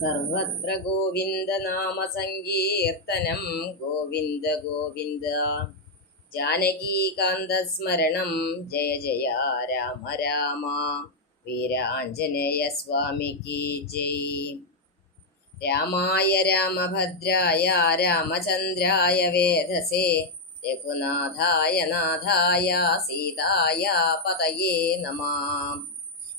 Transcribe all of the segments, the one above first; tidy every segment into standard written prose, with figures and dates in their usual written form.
സർവത്ര ഗോവിന്ദ നാമ സങ്കീർത്തനം ഗോവിന്ദ ഗോവിന്ദ. ജാനകീകാന്തസ്മരണം ജയ ജയ രാമ രാമ. വീരാഞ്ജനേയ സ്വാമിക്ക് ജയ്. രാമായ രാമഭദ്രായ രാമചന്ദ്രായ വേധസേ രഘുനാഥായ നാഥായ സീതായ പതയേ നമഃ.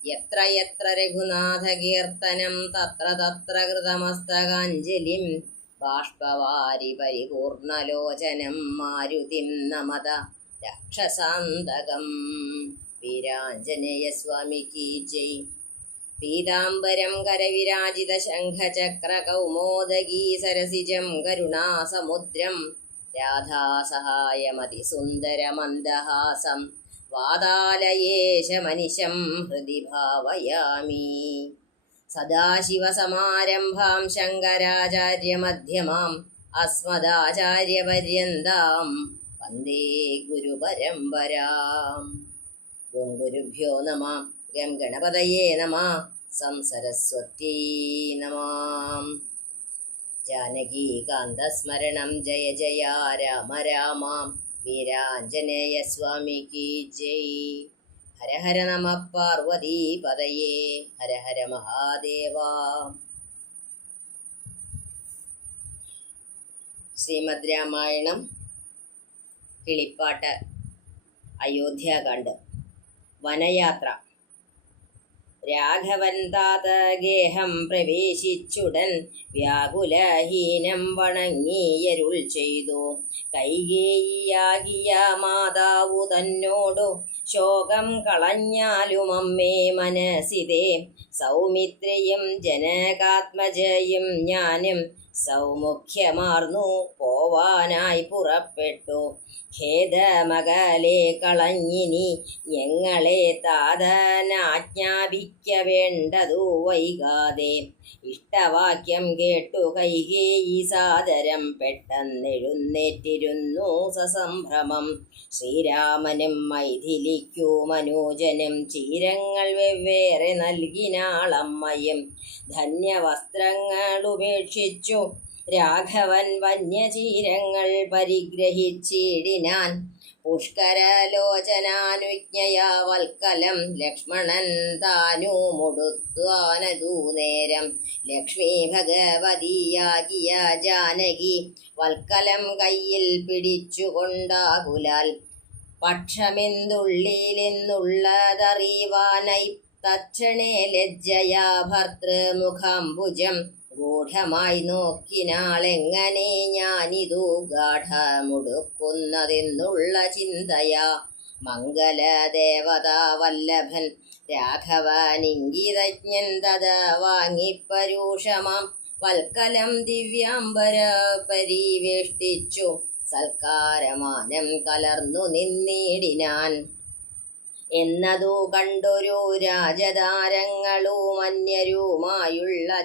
യത്ര യത്ര രഘുനാഥകീർത്തനം തത്ര തത്ര കൃതമസ്തകാഞ്ജലിം ബാഷ്പവാരി പരിപൂർണലോചനം മാരുതിം നമത രാക്ഷസാന്തകം. വീരാഞ്ജനേയ സ്വാമിക്ക് ജയ്. പീതാംബരം കരവിരാജിത ശംഖചക്ര കൗമോദഗീ സരസിജം കരുണാസമുദ്രം രാധാസഹായമതിസുന്ദരമന്ദഹാസം വാതാലയേശമനിശം ഹൃദി ഭാവയാമി. സദാശിവസമാരംഭാം ശങ്കരാചാര്യമധ്യമാം അസ്മദാചാര്യപര്യന്താം വന്ദേ ഗുരുപരമ്പരാം. ഗും ഗുരുഭ്യോ നമഃ. ഗം ഗണപതയേ നമഃ. സം സരസ്വത്യൈ നമഃ. ജാനകീകാന്തസ്മരണം ജയ ജയ രാമ രാമ. വീരാഞ്ജനേയ സ്വാമിക്ക് ജയ്. ഹര ഹര നമ പാർവതീ പതയേ. ഹര ഹര മഹാദേവ. ശ്രീമദ് രാമായണം കിളിപ്പാട്ട് അയോധ്യാകാന്ഡം. വനയാത്ര. രാഘവൻ താത ഗേഹം പ്രവേശിച്ചുടൻ വ്യാകുലഹീനം വണങ്ങിയരുൾ ചെയ്തു. കൈകേയിയാകിയ മാതാവു തന്നോടു ശോകം കളഞ്ഞാലും അമ്മേ മനസ്സിതേ. സൗമിത്രയും ജനകാത്മജയും ഞാനും സൗമുഖ്യമാർന്നു പോവാനായി പുറപ്പെട്ടു. ഖേദമകലെ കളഞ്ഞിനി ഞങ്ങളെ താതനാജ്ഞാപിക്ക വേണ്ടതു വൈകാതെ. ഇഷ്ടവാക്യം കേട്ടു കൈകേയി സാദരം പെട്ടെന്നെഴുന്നേറ്റിരുന്നു സസംഭ്രമം. ശ്രീരാമനും മൈഥിലിക്കു മനോജനും ചീരങ്ങൾ വെവ്വേറെ നൽകിനാളമ്മയും. ധന്യവസ്ത്രങ്ങൾ ഉപേക്ഷിച്ചു രാഘവൻ വന്യചീരങ്ങൾ പരിഗ്രഹിച്ചിടിനാൻ. പുഷ്കരലോചനാനുജ്ഞയാ വൽക്കലം ലക്ഷ്മണൻ താനുമുടുത്താനതു നേരം. ലക്ഷ്മി ഭഗവതിയാകിയ ജാനകി വൽക്കലം കയ്യിൽ പിടിച്ചുകൊണ്ടാകുലാൽ പക്ഷമെന്തുള്ളിലെന്നുള്ളതറിവാനായി തക്ഷണേ ലജ്ജയാ ഭർതൃമുഖാംബുജം ഗൂഢമായി നോക്കിനാളെങ്ങനെ ഞാനിതു ഗാഠമുടുക്കുന്നതെന്നുള്ള ചിന്തയാ. മംഗലദേവതാ വല്ലഭൻ രാഘവനിംഗിതജ്ഞൻ തത വാങ്ങിപ്പരൂഷമാം വൽക്കലം ദിവ്യാംബര പരിവേഷ്ടിച്ചു സൽക്കാരമാനം കലർന്നു നിന്നിടിനാൻ. എന്നതു കണ്ടൊരു രാജതാരങ്ങളും അന്യരുമായുള്ള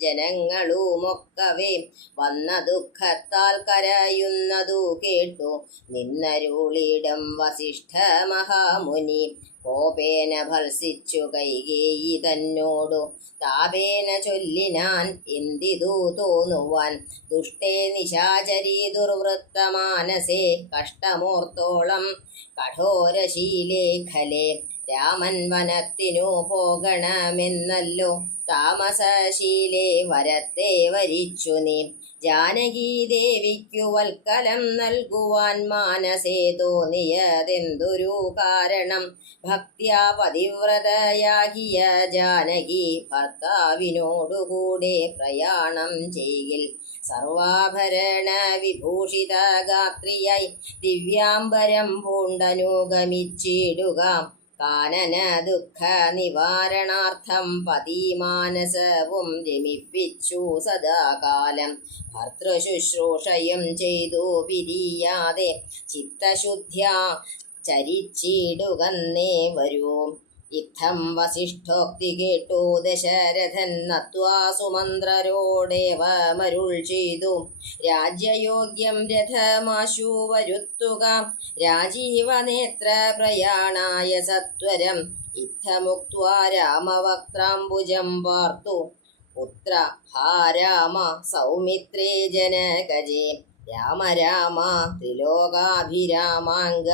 ജനങ്ങളുമൊക്കവേ വന്ന ദുഃഖത്താൽ കരയുന്നതു കേട്ടു നിന്നരുളിടം വസിഷ്ഠ മഹാമുനി. കോപേന ഭത്സിച്ചു കൈകേയി തന്നോടു താപേന ചൊല്ലിനാൻ എന്തിതു തോന്നുവാൻ. ദുഷ്ടേ നിശാചരീ ദുർവൃത്തമാനസേ കഷ്ടമോർത്തോളം കഠോരശീലേ ഖലേ. രാമൻ വനത്തിനു പോകണമെന്നല്ലോ താമസശീലേ വരത്തെ വരിച്ചു നീ. ജാനകീ ദേവിക്കു വൽക്കലം നൽകുവാൻ മാനസേ തോന്നിയതെന്തൊരു കാരണം. ഭക്ത്യാ പതിവ്രതയാകിയ ജാനകി ഭർത്താവിനോടുകൂടെ പ്രയാണം ചെയ്യിൽ. സർവാഭരണ വിഭൂഷിത ഗാത്രിയായി ദിവ്യാംബരം പൂണ്ടനുഗമിച്ചിടുക. കാനന ദുഃഖ നിവാരണാർത്ഥം പതിമാനസവും രമിപ്പിച്ചു സദാകാലം. ഭർതൃശുശ്രൂഷയും ചെയ്തു പിരിയാതെ ചിത്തശുദ്ധ്യാ ചരിച്ചിടുകന്നേ വരൂ. ഇത്തം വസിഷ്ഠോക്തി കേട്ടു ദശരഥൻ നത്വാ സുമന്ത്രരോടേവമരുൾ ചെയ്തു. രാജ്യയോഗ്യം രഥമാശു വരുത്തുക രാജീവനേത്ര പ്രയാണായ സത്വരം. ഇത്തമുക്ത്വാ രാമവക്ത്രാംബുജം വാർത്തു പുത്ര ഹാ രാമ സൗമിത്രേ ജനകജേ രാമ രാമ ത്രിലോകാഭിരാമാംഗ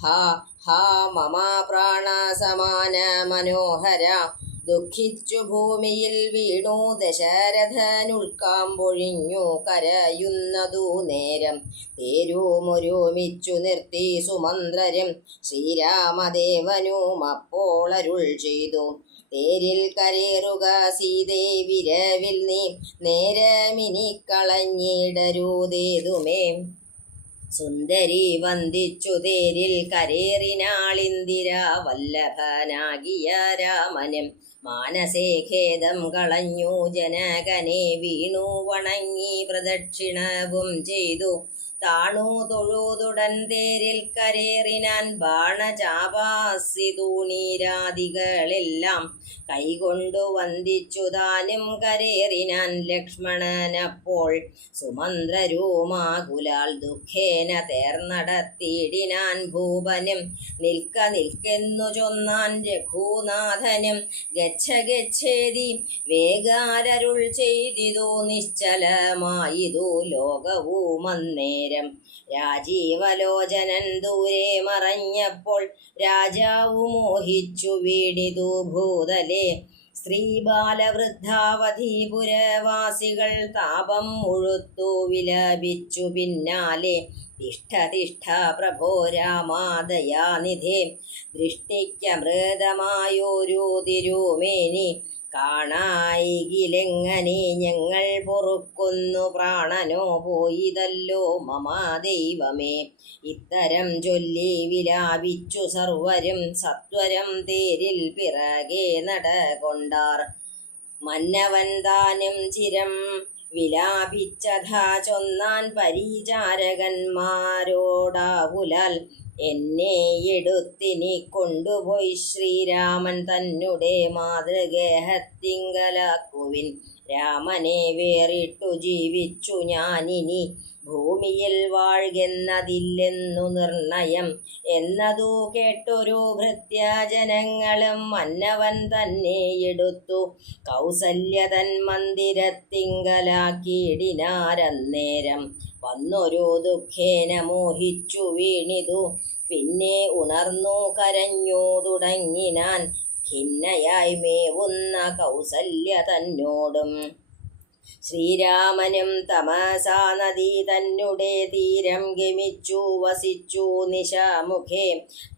ഹാ ഹാ മമ പ്രാണ സമാന മനോഹര ദുഃഖിച്ചു ഭൂമിയിൽ വീണു ദശരഥനുൾക്കാമ്പൊഴിഞ്ഞു കരയുന്നതു നേരം തേരുമൊരുമിച്ചു നിർത്തി സുമന്ത്രരും ശ്രീരാമദേവനും അപ്പോൾ അരുൾ ചെയ്തു തേരിൽ കരേറുക സീതേ വിരവിൽ നീ നേരമിനി കളഞ്ഞിടരുതേതുമേ സുന്ദരി വന്ദിച്ചു തേരിൽ കരേറിനാളിന്ദിര വല്ലഭനാകിയ രാമനും മാനസേ ഖേദം കളഞ്ഞു ജനകനെ വീണു വണങ്ങി പ്രദക്ഷിണവും ചെയ്തു താണു തൊഴുതുടൻ തേരിൽ കരേറിനാൻ ബാണചാപാസി തൂണീരാദികളെല്ലാം കൈകൊണ്ടു വന്ദിച്ചു താനും കരേറിനാൻ ലക്ഷ്മണനപ്പോൾ സുമന്ത്രരൂമാകുലാൽ ദുഃഖേന തേർന്നടത്തിയിടിനാൻ ഭൂപനും നിൽക്കെന്നു ചൊന്നാൻ രഘുനാഥനും ഗച്ഛ ഗച്ഛേതി വേഗാരരുൾ ചെയ്തിതു നിശ്ചലമായിതു ലോകവുമന്നേരം രാജീവലോചനൻ ദൂരെ മറഞ്ഞപ്പോൾ രാജാവു മോഹിച്ചു വീണിതു ഭൂതലേ സ്ത്രീബാലവൃദ്ധാവധീപുരവാസികൾ താപം മുഴുത്തു വിലപിച്ചു പിന്നാലെ തിഷ്ഠ തിഷ്ഠ പ്രഭോ രാമാദയാനിധേ ദൃഷ്ടിക്കമൃതമായൊരു തിരുമേനി കാണായികിലെങ്ങനെ ഞങ്ങൾ പൊറുക്കുന്നു പ്രാണനോ പോയിതല്ലോ മമ ദൈവമേ ഇത്തരം ചൊല്ലി വിലാപിച്ചു സർവരും സത്വരം തേരിൽ പിറകെ നടകൊണ്ടാർ മന്നവൻ താനും ചിരം വിലാപിച്ചതാ ചൊന്നാൻ പരിചാരകന്മാരോടാവുലാൽ എന്നെ എടുത്തിനി കൊണ്ടുപോയി ശ്രീരാമൻ തന്നെ മാതൃഗേഹത്തിങ്കലാക്കുവിൻ രാമനെ വേറിട്ടു ജീവിച്ചു ഞാനിനി ഭൂമിയിൽ വാഴ്കെന്നതില്ലെന്നു നിർണയം എന്നതു കേട്ടൊരു ഭൃത്യജനങ്ങളും മന്നവൻ തന്നെ എടുത്തു കൗസല്യതൻ മന്ദിരത്തിങ്കലാക്കിയിടിനാരന്നേരം വന്നൊരു ദുഃഖേന മോഹിച്ചു വീണിതു പിന്നെ ഉണർന്നു കരഞ്ഞു തുടങ്ങിനാൻ ഖിന്നയായി മേവുന്ന കൗസല്യ തന്നോടും ശ്രീരാമനും തമസാ നദി തന്നെ തീരം ഗമിച്ചു വസിച്ചു നിശാമുഖേ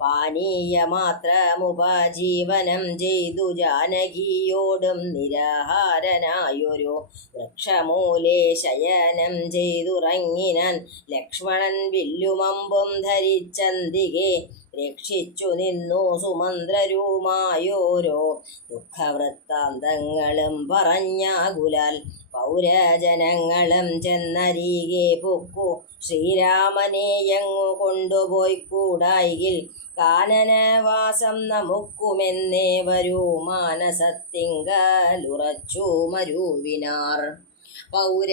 പാനീയമാത്രമുപജീവനം ചെയ്തു ജാനകിയോടും നിരാഹാരനായൊരു വൃക്ഷമൂലേ ശയനം ചെയ്തുറങ്ങിനാൻ ലക്ഷ്മണൻ വില്ലുമമ്പും ധരിച്ചന്തികെ രക്ഷിച്ചു നിന്നു സുമന്ത്രരുമായോരോ ദുഃഖവൃത്താന്തങ്ങളും പറഞ്ഞാകുലാൽ പൗരജനങ്ങളും ചെന്നരികെ പൊക്കു ശ്രീരാമനെയങ്ങു കൊണ്ടുപോയി കൂടായിൽ കാനനവാസം നമുക്കുമെന്നേ വരൂ മാനസത്തിങ്കലുറച്ചു മരുവിനാർ പൗര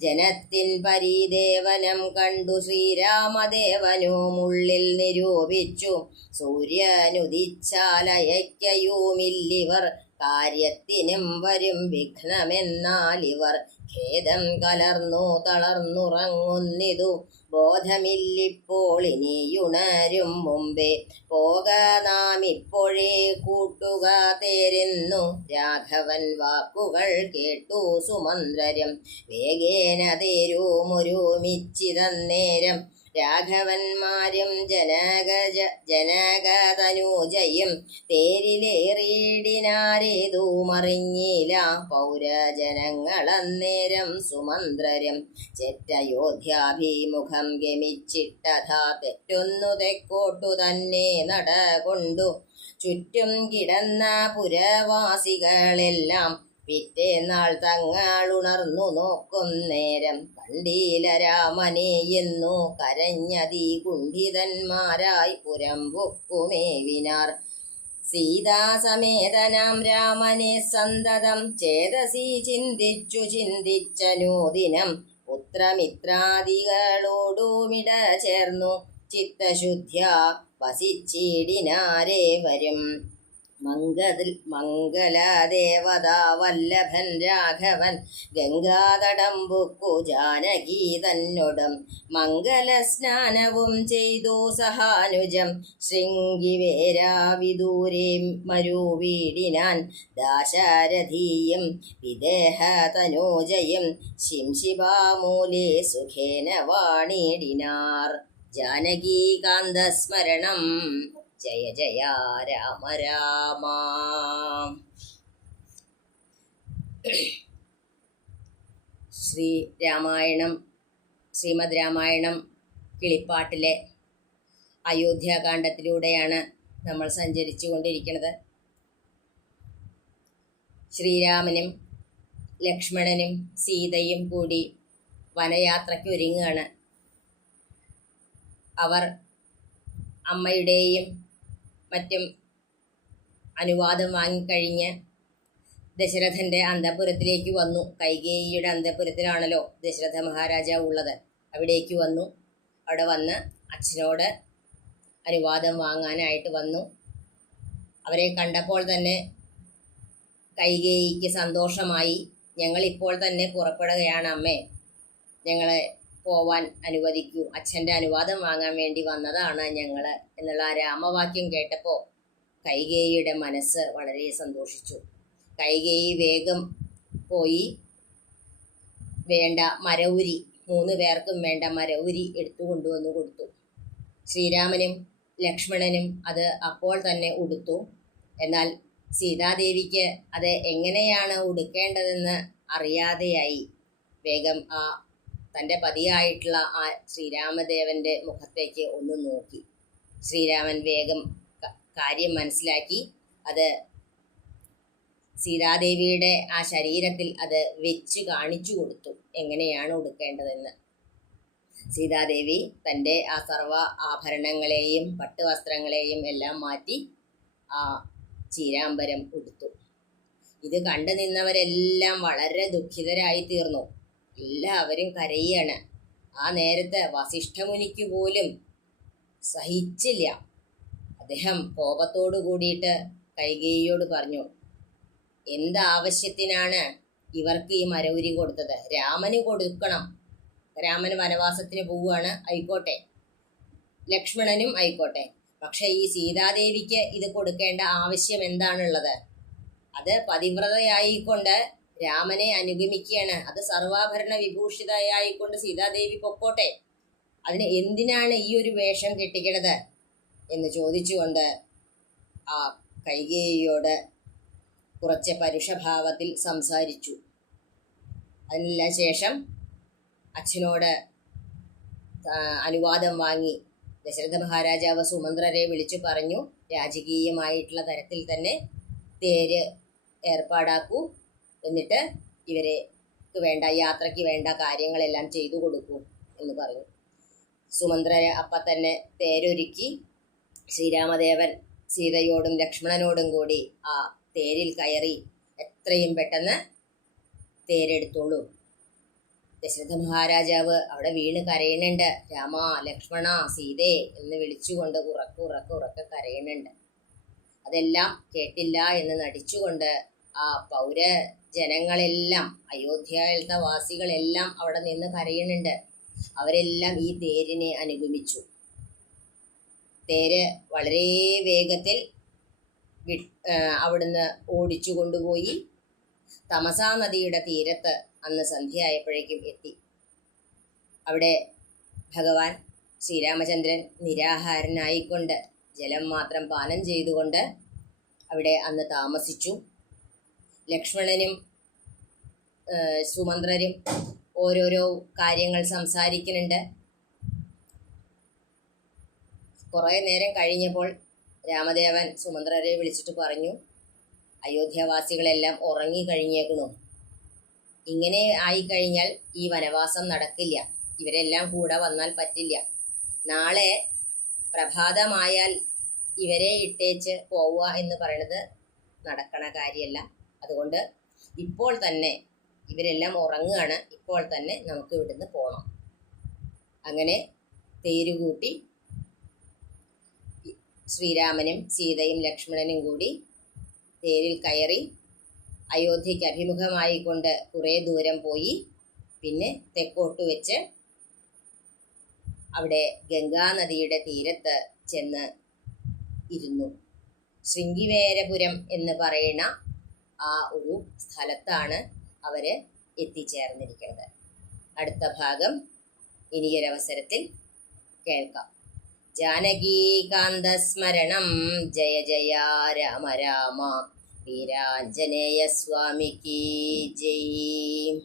ജനത്തിൻ പരിദേവനം കണ്ടു ശ്രീരാമദേവനും ഉള്ളിൽ നിരൂപിച്ചു സൂര്യനുദിച്ചാലയക്കയുമില്ലിവർ കാര്യത്തിനും വരും വിഘ്നമെന്നാലിവർ ഖേദം കലർന്നു തളർന്നുറങ്ങുന്നിതു ബോധമില്ലിപ്പോൾ ഇനിയുണരും മുമ്പേ പോക നാം ഇപ്പോഴേ കൂട്ടുക തേരെന്നു രാഘവൻ വാക്കുകൾ കേട്ടു സുമന്ത്രരും വേഗേന തേരുമൊരുമിച്ചിതന്നേരം രാഘവന്മാരും ജനകതനൂജയും തേരിലേറിയിടിനാരേതു മറിഞ്ഞില്ല പൗരജനങ്ങളന്നേരം സുമന്ത്രരും ചെറ്റയോധ്യാഭിമുഖം ഗമിച്ചിട്ടഥാ തെറ്റൊന്നു തെക്കോട്ടു തന്നെ നടകൊണ്ടു ചുറ്റും കിടന്ന പുരവാസികളെല്ലാം പിറ്റേന്നാൾ തങ്ങളുണർന്നു നോക്കും നേരം കണ്ടീല രാമനെ എന്നു കരഞ്ഞതി കുണ്ഠിതന്മാരായി പുരം പൊക്കുമേവിനാർ സീതാസമേതനാം രാമനെ സന്തതം ചേതസി ചിന്തിച്ചനൂദിനം പുത്രമിത്രാദികളോടുമിട ചേർന്നു ചിത്തശുദ്ധ്യാ വസിച്ചിടിനാരേ വരും മംഗലദേവതാ വല്ലഭൻ രാഘവൻ ഗംഗാതടംബുക്കു ജാനകി തന്നൊടും മംഗലസ്നാനവും ചെയ്തു സഹാനുജം ശൃംഗിവേരാവിദൂരെ മരുവീടിനാൻ ദാശാരഥിയും വിദേഹതനൂജയും ശിംശിബാമൂലേ സുഖേന വാണിടിനാർ. ജാനകീകാന്തസ്മരണം ജയ ജയ രാമ രാമ. ശ്രീമദ് രാമായണം കിളിപ്പാട്ടിലെ അയോധ്യാകാന്ഡത്തിലൂടെയാണ് നമ്മൾ സഞ്ചരിച്ചു കൊണ്ടിരിക്കുന്നത്. ശ്രീരാമനും ലക്ഷ്മണനും സീതയും കൂടി വനയാത്രയ്ക്ക് ഒരുങ്ങുകയാണ്. അവർ അമ്മയുടെയും മറ്റും അനുവാദം വാങ്ങിക്കഴിഞ്ഞ് ദശരഥൻ്റെ അന്തഃപുരത്തിലേക്ക് വന്നു. കൈകേയിയുടെ അന്തഃപുരത്തിലാണല്ലോ ദശരഥ മഹാരാജാവ് ഉള്ളത്. അവിടേക്ക് വന്നു. അവിടെ വന്ന് അച്ഛനോട് അനുവാദം വാങ്ങാനായിട്ട് വന്നു. അവരെ കണ്ടപ്പോൾ തന്നെ കൈകേയിക്ക് സന്തോഷമായി. ഞങ്ങളിപ്പോൾ തന്നെ പുറപ്പെടുകയാണ് അമ്മേ, ഞങ്ങളെ പോവാൻ അനുവദിക്കൂ, അച്ഛൻ്റെ അനുവാദം വാങ്ങാൻ വേണ്ടി വന്നതാണ് ഞങ്ങൾ എന്നുള്ള ആ രാമവാക്യം കേട്ടപ്പോൾ കൈകേയിയുടെ മനസ്സ് വളരെ സന്തോഷിച്ചു. കൈകേയി വേഗം പോയി വേണ്ട മരവുരി, 3 പേർക്കും വേണ്ട മരവുരി എടുത്തു കൊണ്ടുവന്ന് കൊടുത്തു. ശ്രീരാമനും ലക്ഷ്മണനും അത് അപ്പോൾ തന്നെ ഉടുത്തു. എന്നാൽ സീതാദേവിക്ക് അത് എങ്ങനെയാണ് ഉടുക്കേണ്ടതെന്ന് അറിയാതെയായി. വേഗം തൻ്റെ പതിയായിട്ടുള്ള ആ ശ്രീരാമദേവൻ്റെ മുഖത്തേക്ക് ഒന്ന് നോക്കി. ശ്രീരാമൻ വേഗം കാര്യം മനസ്സിലാക്കി. അത് സീതാദേവിയുടെ ആ ശരീരത്തിൽ അത് വെച്ച് കാണിച്ചു കൊടുത്തു എങ്ങനെയാണ് ഉടുക്കേണ്ടതെന്ന്. സീതാദേവി തൻ്റെ ആ സർവ ആഭരണങ്ങളെയും പട്ടുവസ്ത്രങ്ങളെയും എല്ലാം മാറ്റി ആ ചീരാമ്പരം ഉടുത്തു. ഇത് കണ്ടു നിന്നവരെല്ലാം വളരെ ദുഃഖിതരായി തീർന്നു. എല്ലാവരും കരയാണ്. ആ നേരത്ത് വസിഷ്ഠമുനിക്ക് പോലും സഹിച്ചില്ല. അദ്ദേഹം കോപത്തോടു കൂടിയിട്ട് കൈകേയിയോട് പറഞ്ഞു, എന്താവശ്യത്തിനാണ് ഇവർക്ക് ഈ മരവുരി കൊടുത്തത്? രാമന് കൊടുക്കണം. രാമന് വനവാസത്തിന് പോവുകയാണ്, ആയിക്കോട്ടെ. ലക്ഷ്മണനും ആയിക്കോട്ടെ. പക്ഷെ ഈ സീതാദേവിക്ക് ഇത് കൊടുക്കേണ്ട ആവശ്യം എന്താണുള്ളത്? അത് പതിവ്രതയായിക്കൊണ്ട് രാമനെ അനുഗമിക്കുകയാണ്. അത് സർവാഭരണ വിഭൂഷിതയായിക്കൊണ്ട് സീതാദേവി പൊക്കോട്ടെ. അതിന് എന്തിനാണ് ഈ ഒരു വേഷം കെട്ടിക്കണത് എന്ന് ചോദിച്ചുകൊണ്ട് ആ കൈകേയിയോട് കുറച്ച് പരുഷഭാവത്തിൽ സംസാരിച്ചു. അതിനെല്ലാം ശേഷം അച്ഛനോട് അനുവാദം വാങ്ങി ദശരഥ മഹാരാജാവ് സുമന്ത്രരെ വിളിച്ചു പറഞ്ഞു, രാജകീയമായിട്ടുള്ള തരത്തിൽ തന്നെ തേര് ഏർപ്പാടാക്കൂ, എന്നിട്ട് ഇവർക്ക് വേണ്ട യാത്രയ്ക്ക് വേണ്ട കാര്യങ്ങളെല്ലാം ചെയ്തു കൊടുക്കൂ എന്ന് പറഞ്ഞു. സുമന്ത്രരെ അപ്പം തന്നെ തേരൊരുക്കി ശ്രീരാമദേവൻ സീതയോടും ലക്ഷ്മണനോടും കൂടി ആ തേരിൽ കയറി എത്രയും പെട്ടെന്ന് തേരെടുത്തോളൂ. ദശരഥ മഹാരാജാവ് അവിടെ വീണ് കരയണുണ്ട്. രാമ, ലക്ഷ്മണ, സീതേ എന്ന് വിളിച്ചുകൊണ്ട് ഉറക്കെ കരയണുണ്ട്. അതെല്ലാം കേട്ടില്ല എന്ന് നടിച്ചുകൊണ്ട് ആ പൗരജനങ്ങളെല്ലാം, അയോധ്യയിലത്തെ വാസികളെല്ലാം അവിടെ നിന്ന് കരയണുണ്ട്. അവരെല്ലാം ഈ തേരിനെ അനുഗമിച്ചു. തേര് വളരെ വേഗത്തിൽ അവിടുന്ന് ഓടിച്ചു കൊണ്ടുപോയി തമസാ നദിയുടെ തീരത്ത് അന്ന് സന്ധ്യയായപ്പോഴേക്കും എത്തി. അവിടെ ഭഗവാൻ ശ്രീരാമചന്ദ്രൻ നിരാഹാരനായിക്കൊണ്ട് ജലം മാത്രം പാനം ചെയ്തുകൊണ്ട് അവിടെ അന്ന് താമസിച്ചു. ലക്ഷ്മണനും സുമന്ത്രരും ഓരോരോ കാര്യങ്ങൾ സംസാരിക്കുന്നുണ്ട്. കുറേ നേരം കഴിഞ്ഞപ്പോൾ രാമദേവൻ സുമന്ത്രരെ വിളിച്ചിട്ട് പറഞ്ഞു, അയോധ്യാവാസികളെല്ലാം ഉറങ്ങിക്കഴിഞ്ഞേക്കണു. ഇങ്ങനെ ആയിക്കഴിഞ്ഞാൽ ഈ വനവാസം നടക്കില്ല. ഇവരെല്ലാം കൂടെ വന്നാൽ പറ്റില്ല. നാളെ പ്രഭാതമായാൽ ഇവരെ ഇട്ടേച്ച് പോവുക എന്ന് പറയുന്നത് നടക്കണ കാര്യമല്ല. അതുകൊണ്ട് ഇപ്പോൾ തന്നെ ഇവരെല്ലാം ഉറങ്ങുകയാണ്. ഇപ്പോൾ തന്നെ നമുക്ക് ഇവിടുന്ന് പോകണം. അങ്ങനെ തേരുകൂട്ടി ശ്രീരാമനും സീതയും ലക്ഷ്മണനും കൂടി തേരിൽ കയറി അയോധ്യയ്ക്ക് അഭിമുഖമായിക്കൊണ്ട് കുറേ ദൂരം പോയി. പിന്നെ തെക്കോട്ട് വെച്ച് അവിടെ ഗംഗാനദിയുടെ തീരത്ത് ചെന്ന് ഇരുന്നു. ശൃംഗിവേരപുരം എന്ന് പറയുന്ന ആ ഒരു സ്ഥലത്താണ് അവർ എത്തിച്ചേർന്നിരിക്കുന്നത്. അടുത്ത ഭാഗം ഇനിയൊരവസരത്തിൽ കേൾക്കാം. ജാനകീകാന്തസ്മരണം ജയ ജയ രാമ രാമ വീരാഞ്ജനേയ സ്വാമിക്ക് ജയ്.